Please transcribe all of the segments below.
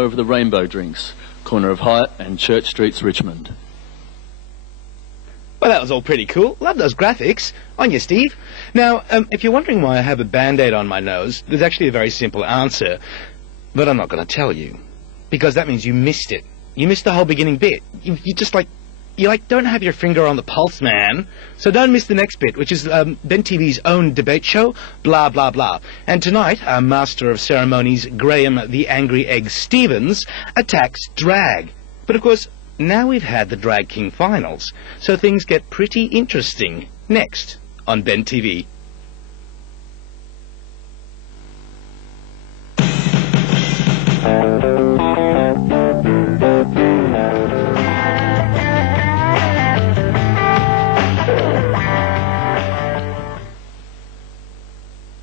over the Rainbow Drinks, corner of Hyatt and Church Streets, Richmond. Well, that was all pretty cool. Love those graphics. On you, Steve. Now, if you're wondering why I have a Band-Aid on my nose, there's actually a very simple answer. But I'm not going to tell you. Because that means you missed it. You missed the whole beginning bit. You don't have your finger on the pulse, man. So don't miss the next bit, which is Ben TV's own debate show, blah, blah, blah. And tonight, our Master of Ceremonies, Graham the Angry Egg Stevens, attacks drag. But of course, now we've had the Drag King finals, so things get pretty interesting. Next on Ben TV.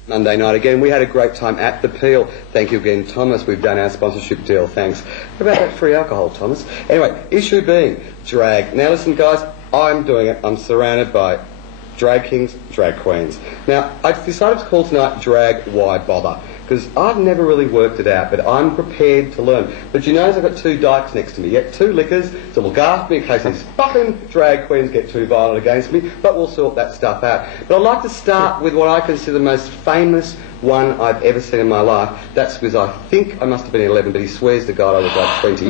Monday night again. We had a great time at the Peel. Thank you again, Thomas. We've done our sponsorship deal. Thanks. What about that free alcohol, Thomas? Anyway, issue being drag. Now listen, guys, I'm doing it. I'm surrounded by drag kings, drag queens. Now, I decided to call tonight Drag Why Bother, because I've never really worked it out, but I'm prepared to learn. But you notice I've got two dykes next to me, yet two lickers to look after me in case these fucking drag queens get too violent against me, but we'll sort that stuff out. But I'd like to start with what I consider the most famous one I've ever seen in my life. That's because I think I must have been 11, but he swears to God I was like 20.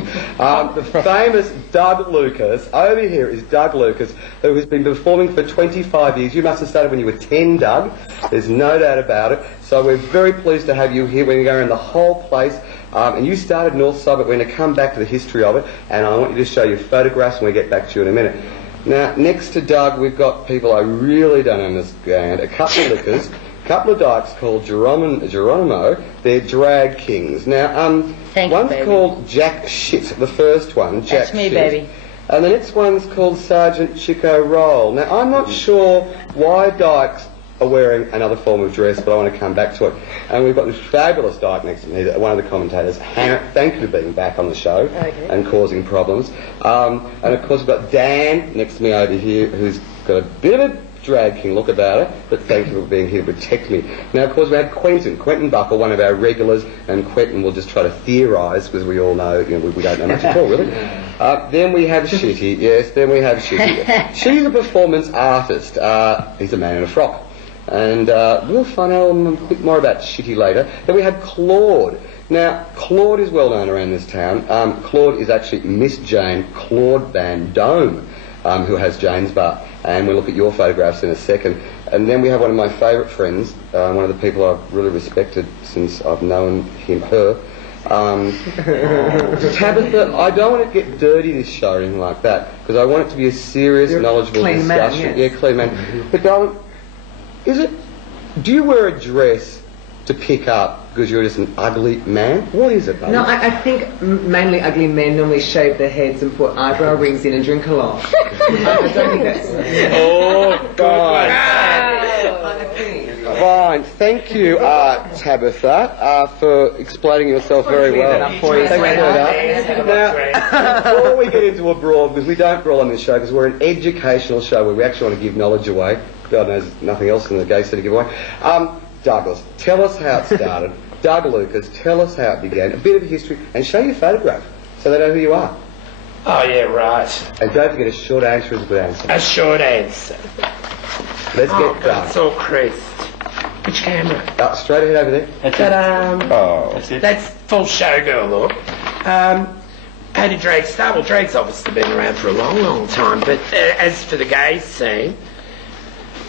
The famous Doug Lucas. Over here is Doug Lucas, who has been performing for 25 years. You must have started when you were 10, Doug. There's no doubt about it. So we're very pleased to have you here. We're going to go around the whole place. And you started Northside, but we're going to come back to the history of it. And I want you to show your photographs, and we'll get back to you in a minute. Now, next to Doug, we've got people I really don't understand. A couple of lickers. Couple of dykes called Geronimo. They're drag kings. Now, one's called Jack Shit, the first one, Jack That's me, Shit. baby. And the next one's called Sargent Chicko Roll. Now, I'm not sure why dykes are wearing another form of dress, but I want to come back to it. And we've got this fabulous dyke next to me, one of the commentators, Hannah. Thank you for being back on the show and causing problems. And of course, we've got Dan next to me over here, who's got a bit of a drag king look about it, but thank you for being here to protect me. Now, of course, we have Quentin Buckle, one of our regulars, and Quentin will just try to theorise, because we all know, we don't know much at all, really. Then we have Shitty, yes, then we have Shitty. She's a performance artist. He's a man in a frock. And we'll find out a bit more about Shitty later. Then we have Claude. Now, Claude is well known around this town. Claude is actually Miss Jane Claude Van Dome, who has Jane's Bar. And we'll look at your photographs in a second. And then we have one of my favourite friends, one of the people I've really respected since I've known her. Tabitha, I don't want to get dirty this show or anything like that, because I want it to be a serious, knowledgeable clean discussion. Man, yes. Yeah, clean man. But darling, do you wear a dress to pick up because you're just an ugly man? What is it, baby? No, I think mainly ugly men normally shave their heads and put eyebrow rings in and drink a lot. I don't think that's... Oh, God. Fine. Thank you, Tabitha, for explaining yourself very well. Now, before we get into a brawl, because we don't brawl on this show, because we're an educational show where we actually want to give knowledge away. God knows nothing else in the gay city to give away. Douglas, tell us how it started. Doug Lucas, tell us how it began. A bit of history, and show your photograph so they know who you are. Oh, yeah, right. And don't forget, a short answer is a good answer. A short answer. Let's get done. It's all creased. Which camera? Straight ahead over there. That's full showgirl look. How did drag start? Well, drag's obviously been around for a long, long time, but as for the gay scene,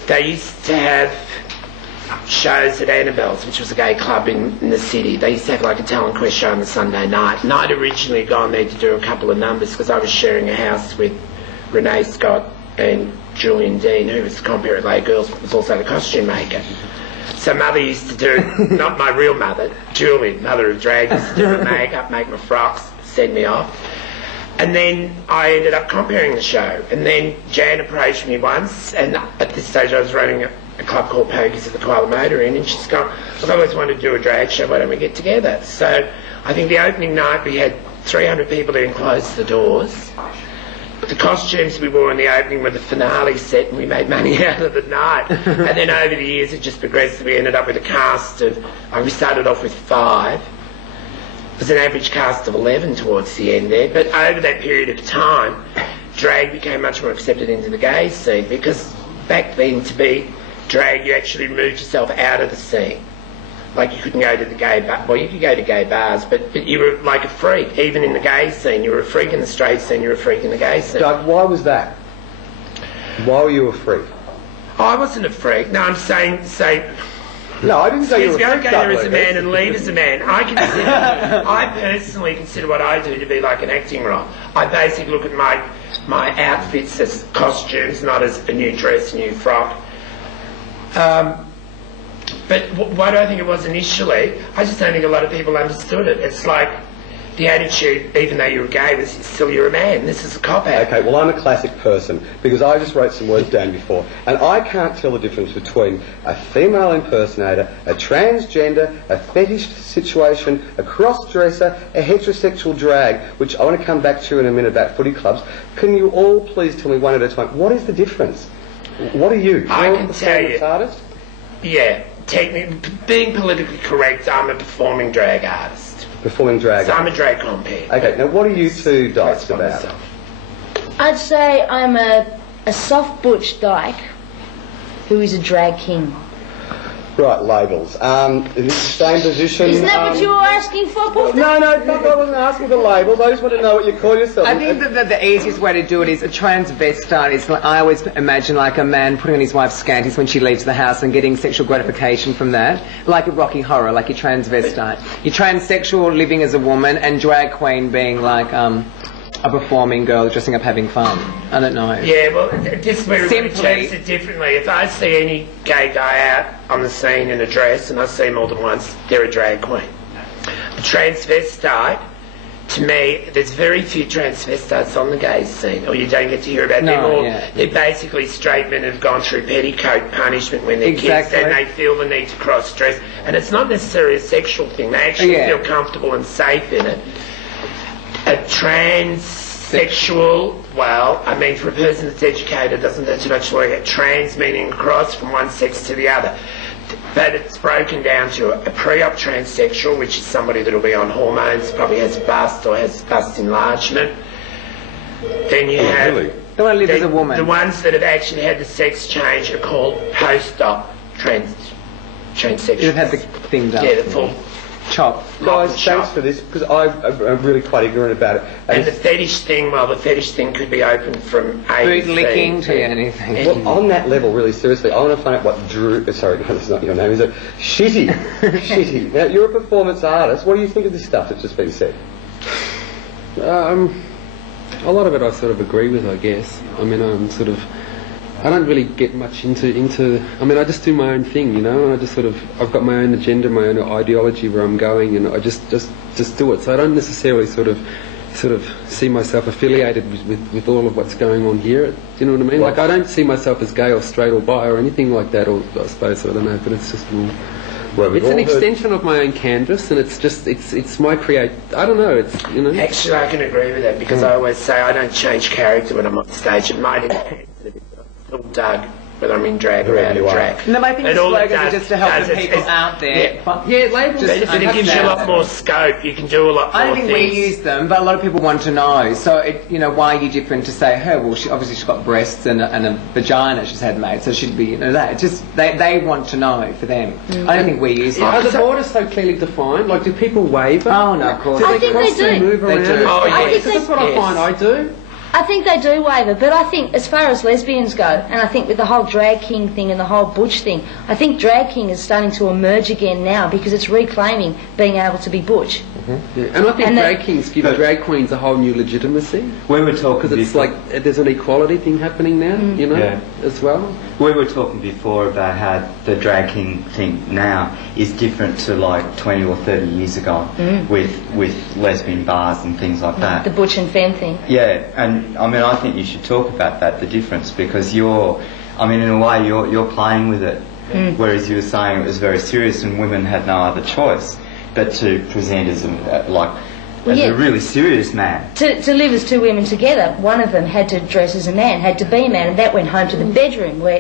they used to have shows at Annabelle's, which was a gay club in the city. They used to have like a talent quest show on the Sunday night. And I'd originally gone there to do a couple of numbers because I was sharing a house with Renee Scott and Julian Dean, who was the compere at Lay Girls, but was also the costume maker. So Mother used to do, not my real mother, Julian, mother of drag, used to do my makeup, make my frocks, send me off. And then I ended up comparing the show. And then Jan approached me once, and at this stage I was running a club called Pogies at the Koala Motor Inn, and she's gone, I've always wanted to do a drag show, why don't we get together? So I think the opening night we had 300 people who closed the doors. The costumes we wore in the opening were the finale set, and we made money out of the night. And then over the years it just progressed. We ended up with a cast of, we started off with 5. was an average cast of 11 towards the end there, but over that period of time, drag became much more accepted into the gay scene, because back then to be drag, you actually removed yourself out of the scene. Like you couldn't go to the gay bar, well, you could go to gay bars, but you were like a freak. Even in the gay scene, you were a freak in the straight scene, you were a freak in the gay scene. Doug, why was that? Why were you a freak? I wasn't a freak. No, I'm saying No, I didn't say you were a freak. I go there as a man and leave as a man. I personally consider what I do to be like an acting role. I basically look at my outfits as costumes, not as a new dress, new frock. But why do I think it was initially? I just don't think a lot of people understood it. It's like the attitude, even though you're gay, was still you're a man. This is a cop-out. Okay, well, I'm a classic person because I just wrote some words down before, and I can't tell the difference between a female impersonator, a transgender, a fetish situation, a cross-dresser, a heterosexual drag, which I want to come back to in a minute about footy clubs. Can you all please tell me one at a time, what is the difference? What are you? I can tell you. Artist? Yeah, being politically correct, I'm a performing drag artist. Performing drag. So I'm a drag compere. Okay, now what are you two dykes about? I'd say I'm a soft butch dyke who is a drag king. Right, labels. Is it the same position? Isn't that what you were asking for, Paul? No, I wasn't asking for labels. I just want to know what you call yourself. I think that the easiest way to do it is a transvestite. Is like, I always imagine like a man putting on his wife's scanties when she leaves the house and getting sexual gratification from that, like a Rocky Horror, like a transvestite. You're transsexual living as a woman, and drag queen being like a performing girl dressing up having fun. I don't know. Yeah, well, this is where everybody takes it differently. If I see any gay guy out on the scene in a dress, and I see more than once, they're a drag queen. A transvestite, to me, there's very few transvestites on the gay scene, or you don't get to hear about them. They're basically straight men who've gone through petticoat punishment when they're kids, and they feel the need to cross-dress. And it's not necessarily a sexual thing. They actually feel comfortable and safe in it. A transsexual, well, I mean, for a person that's educated, doesn't do too much work. Trans meaning cross from one sex to the other. But it's broken down to a pre-op transsexual, which is somebody that'll be on hormones, probably has bust or has bust enlargement. Then you have... They want to live as a woman. The ones that have actually had the sex change are called post-op transsexuals. You've had the thing done. Yeah, the full... chop. Guys, thanks for this, because I'm really quite ignorant about it. And the fetish thing, well, the fetish thing could be open from A Boot to C. licking to anything. Well, on that level, really seriously, I want to find out what Drew... Sorry, no, that's not your name, is it? Shitty. Shitty. Now, you're a performance artist. What do you think of this stuff that's just been said? A lot of it I sort of agree with, I guess. I mean, I don't really get much into. I mean, I just do my own thing, you know, and I just I've got my own agenda, my own ideology where I'm going, and I just do it. So I don't necessarily sort of see myself affiliated with all of what's going on here. Do you know what I mean? Like, I don't see myself as gay or straight or bi or anything like that. Or I suppose I don't know, but it's just more. Well, it's an extension of my own canvas, and it's my I don't know. It's, you know. Actually, I can agree with that, because I always say I don't change character when I'm on stage. It might enhance it a bit. Little Doug, whether I'm in drag or out of drag. No, I think the slogans are just to help the people out there. Yeah, labels. But it gives you a lot more scope. You can do a lot more I don't think we use them, but a lot of people want to know. So, why are you different to say her? Well, she's got breasts and a vagina she's had made, so she'd be, that. It's just, they want to know for them. I don't think we use them. Are the borders so clearly defined? Like, do people waver? Oh, no, of course. Do I think cross they do. and move around? They do. Oh, yes. That's what I find I do. I think they do waver, but I think as far as lesbians go, and I think with the whole drag king thing and the whole butch thing, I think drag king is starting to emerge again now because it's reclaiming being able to be butch. Yeah. And I think drag kings give drag queens a whole new legitimacy. We were talking because it's like there's an equality thing happening now, you know, as well. We were talking before about how the drag king thing now is different to like 20 or 30 years ago with lesbian bars and things like that. The butch and femme thing. Yeah, and I mean, I think you should talk about that, the difference, because in a way you're playing with it, whereas you were saying it was very serious and women had no other choice but to present as a really serious man. To live as two women together, one of them had to dress as a man, had to be a man, and that went home to the bedroom where,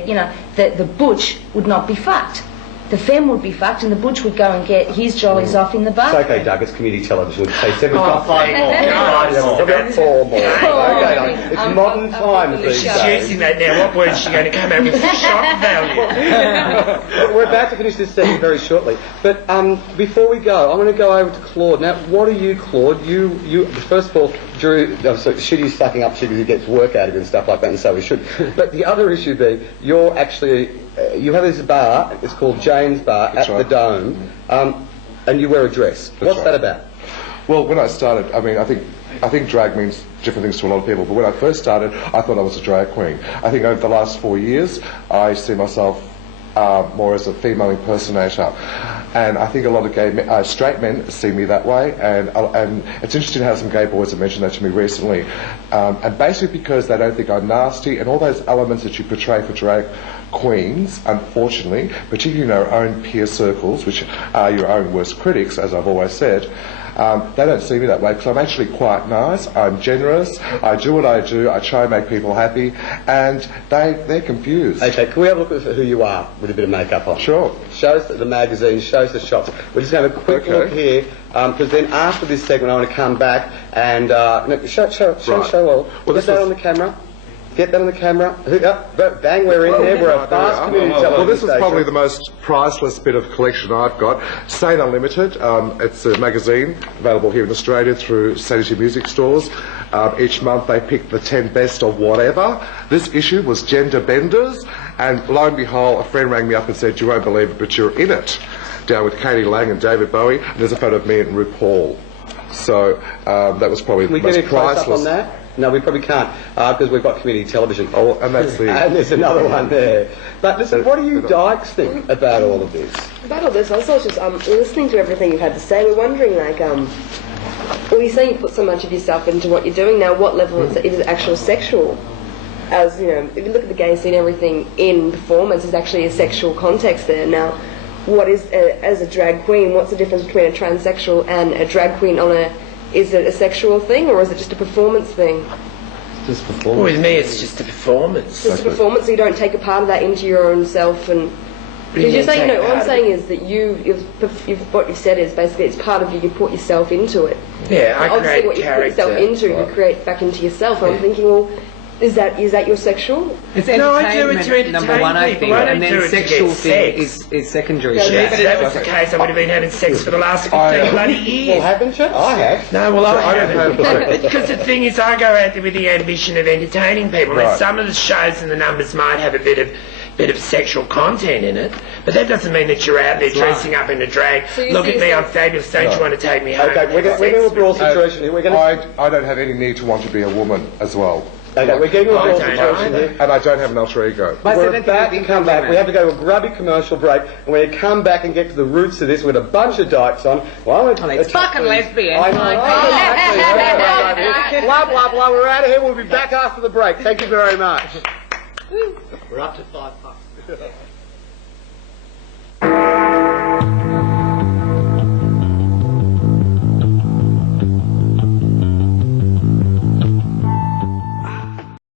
the butch would not be fucked. the femme would be fucked and the butch would go and get his jollies off in the bar. It's okay, Doug, it's community television. They said we've got 5 more. God. We've got 4 more. Okay, it's modern times these She's days. using that now. What word is she going to come out with? Shock value. We're about to finish this segment very shortly. But before we go, I'm going to go over to Claude. Now, what are you, Claude? You first of all, Drew, Shitty's sucking up Shitty who gets work out of it and stuff like that, and so we should. But the other issue being, you're actually, you have this bar, it's called Jane's Bar at the Dome, and you wear a dress. What's that about? Well, when I started, I mean, I think drag means different things to a lot of people, but when I first started, I thought I was a drag queen. I think over the last 4 years, I see myself more as a female impersonator, and I think a lot of straight men see me that way, and it's interesting how some gay boys have mentioned that to me recently, and basically because they don't think I'm nasty, and all those elements that you portray for drag queens, unfortunately, particularly in our own peer circles, which are your own worst critics, as I've always said, they don't see me that way because I'm actually quite nice, I'm generous, I do what I do, I try and make people happy, and they're confused. Okay, can we have a look at who you are with a bit of makeup on? Sure. Show us the magazine, show us the shots. We're just going to have a quick look here, because then after this segment I want to come back and show all. Well, Get that on the camera. Get that on the camera. Bang, we're in there. We're a fast community television Well, this is station. probably the most priceless bit of collection I've got. Sane Unlimited. It's a magazine available here in Australia through Sanity Music Stores. Each month they pick the 10 best of whatever. This issue was Gender Benders, and lo and behold, a friend rang me up and said, "You won't believe it, but you're in it." Down with Katie Lang and David Bowie, and there's a photo of me and RuPaul. So that was probably Can we the most get a close-up priceless. on that? No, we probably can't, because we've got community television. Oh, and that's the. And there's another one there. But listen, what do you dykes think about all of this? About all this, I was just listening to everything you've had to say. We're wondering, like, well, you're saying you put so much of yourself into what you're doing. Now, what level is it actual sexual? As you know, if you look at the gay scene, everything in performance is actually a sexual context there. Now, what is as a drag queen? What's the difference between a transsexual and a drag queen on a? Is it a sexual thing or is it just a performance thing? Just performance. Well, with me, it's just a performance. Just a performance, so you don't take a part of that into your own self and. Because you're saying, all I'm saying is that what you've said is basically it's part of you. You put yourself into it. Yeah, I obviously create what you character. put yourself into, you create back into yourself. And I'm thinking, well, is that your sexual? It's No, I do it to entertainment, number one, I people. think, I don't and do then it to sexual get thing sex. is secondary. Yeah, If that was the case, I would have been having sex for the last 15 bloody years. Well, haven't you? I have. No, well, I don't haven't. have- Because the thing is, I go out there with the ambition of entertaining people. Now, Right. some of the shows and the numbers might have a bit of sexual content in it, but that doesn't mean that you're out there dressing up in a drag. So you Look see at me, yourself- I'm fabulous. Don't you want to take me home? Okay, we're getting a withdrawal situation here. We're going to. I don't have any need to want to be a woman as well. Okay, we're getting a I withdrawal don't situation either. here. And I don't have an alter ego. We're about to come back. We have to go to a grubby commercial break, and we're going to come back and get to the roots of this with a bunch of dykes on. Well, it's fucking lesbian. I know. Exactly. Blah, blah, blah. We're out of here. We'll be back after the break. Thank you very much. We're up to $5.